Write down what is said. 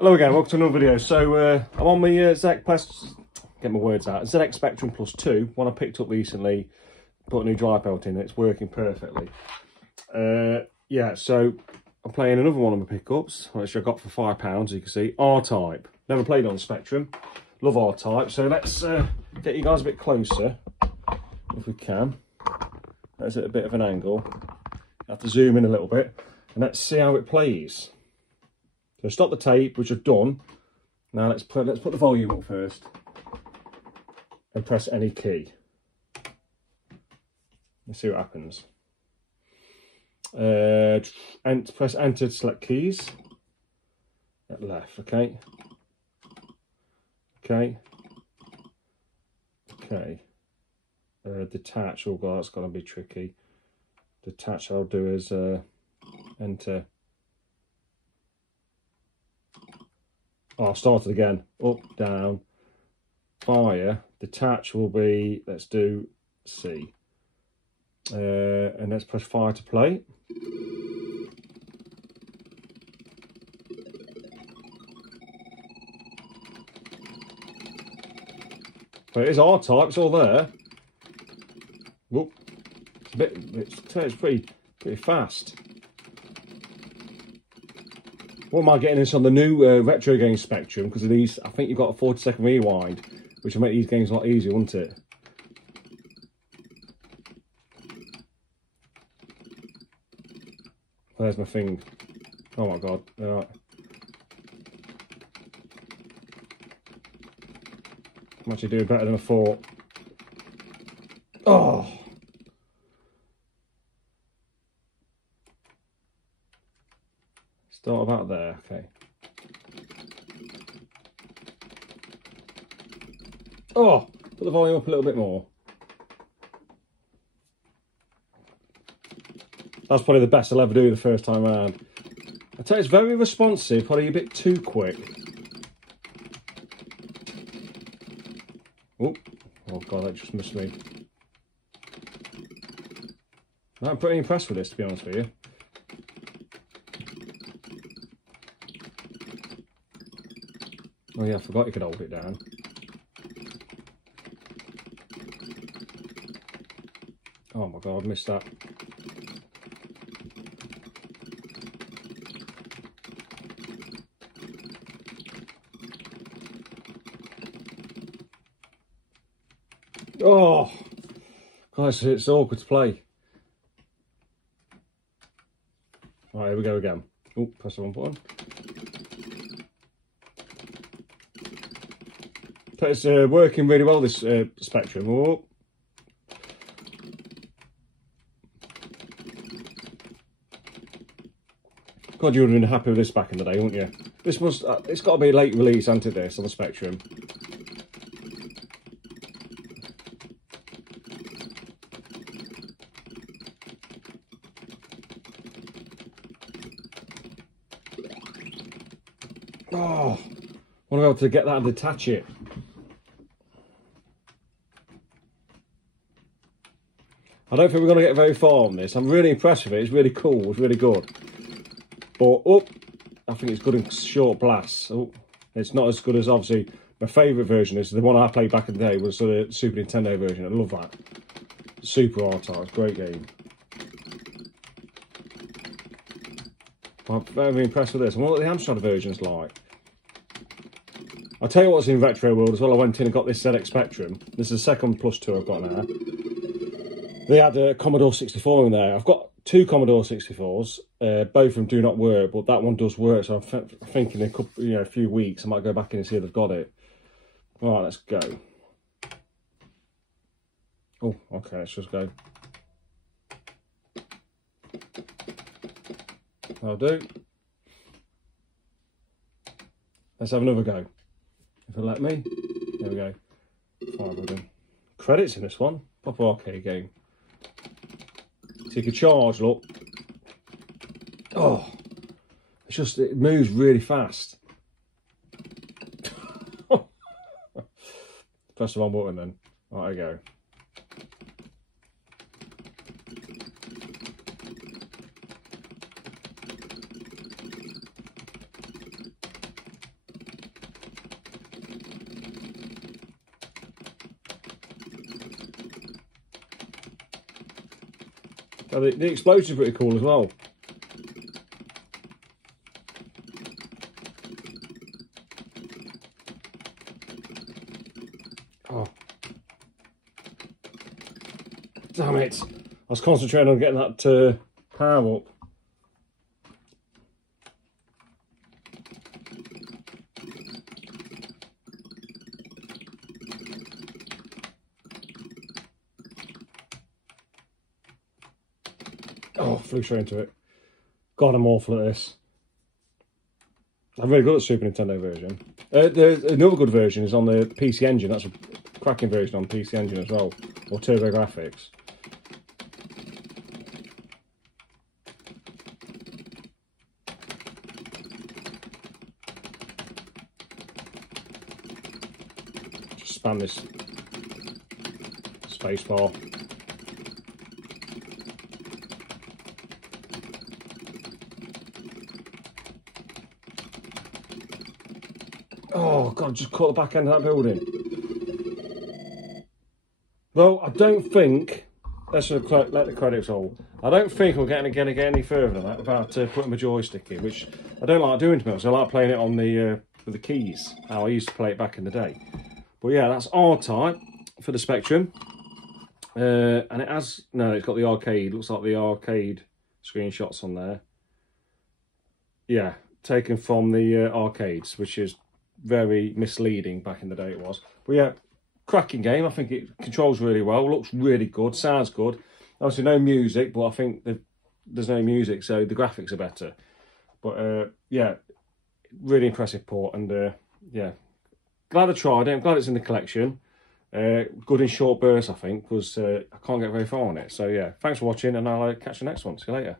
Hello again, welcome to another video. So I'm on my ZX Plus, get my words out, ZX Spectrum Plus 2, one I picked up recently, put a new drive belt in, it's working perfectly. Yeah, so I'm playing another one of my pickups, which I got for £5, as you can see, R-Type. Never played on Spectrum, love R-Type, so let's get you guys a bit closer, if we can. That's at a bit of an angle, have to zoom in a little bit, and let's see how it plays. So stop the tape, which I've done. Now let's put the volume up first and press any key. Let's see what happens. And press enter to select keys. At left, okay. Okay. Okay. Detach, oh god, that's gonna be tricky. Detach I'll do as enter. Oh, I'll start it again. Up, down, fire. Detach will be, let's do C. And let's press fire to play. So it is R-Type, it's all there. Whoop. It's pretty fast. What am I getting this on the new retro game Spectrum? Because of these, I think you've got a 40-second rewind, which will make these games a lot easier, won't it? There's my thing. Oh my god. All right. I'm actually doing better than I thought. Oh! Start about there, okay. Oh, put the volume up a little bit more. That's probably the best I'll ever do the first time around. I tell you, it's very responsive, probably a bit too quick. Oh god, that just missed me. I'm pretty impressed with this, to be honest with you. Oh yeah, I forgot you could hold it down. Oh my god, I missed that. Oh, guys, it's awkward to play. All right, here we go again. Oh, press the wrong button. It's working really well, this Spectrum. Oh. God, you would have been happy with this back in the day, wouldn't you? This must, it's got to be a late release, hasn't it, this, on the Spectrum? Oh, I want to be able to get that and detach it. I don't think we're going to get very far on this. I'm really impressed with it. It's really cool. It's really good. But, oh, I think it's good in short blasts. Oh, it's not as good as, obviously, my favourite version is the one I played back in the day was the Super Nintendo version. I love that. Super R-Type. It's a great game. I'm very impressed with this. I wonder what the Amstrad version's like. I'll tell you what's in Retro World as well. I went in and got this ZX Spectrum. This is the second Plus 2 I've got now. They had a Commodore 64 in there. I've got two Commodore 64s. Both of them do not work, but that one does work. So I'm thinking in a couple, a few weeks, I might go back in and see if they've got it. All right, let's go. Oh, okay, let's just go. That'll do. Let's have another go. If it'll let me. There we go. 500. Credits in this one. Proper arcade game. So you can charge, look. Oh, it's just, it moves really fast. Press the wrong button then. Right, there you go. Oh, the explosion's pretty cool as well. Oh. Damn it. I was concentrating on getting that power up. Oh, flew straight into it. God, I'm awful at this. I'm really good at the Super Nintendo version. Another good version is on the PC Engine. That's a cracking version on PC Engine as well. Or TurboGrafx. Just spam this spacebar. Oh God, just caught the back end of that building. Well, I don't think, let's just let the credits roll. I don't think we're going to get any further than that without putting my joystick in, which I don't like doing to be honest. I like playing it on the with the keys, how I used to play it back in the day. But yeah, that's R-Type for the Spectrum. And it has, no, it's got the arcade, looks like the arcade screenshots on there. Yeah, taken from the arcades, which is very misleading back in the day it was. But yeah, cracking game. I think it controls really well, looks really good, sounds good. Obviously no music, but I think there's no music, so the graphics are better. But yeah, really impressive port, and yeah, glad I tried it. I'm glad it's in the collection. Good in short bursts, I think, because I can't get very far on it. So yeah, thanks for watching, and I'll catch you next one. See you later.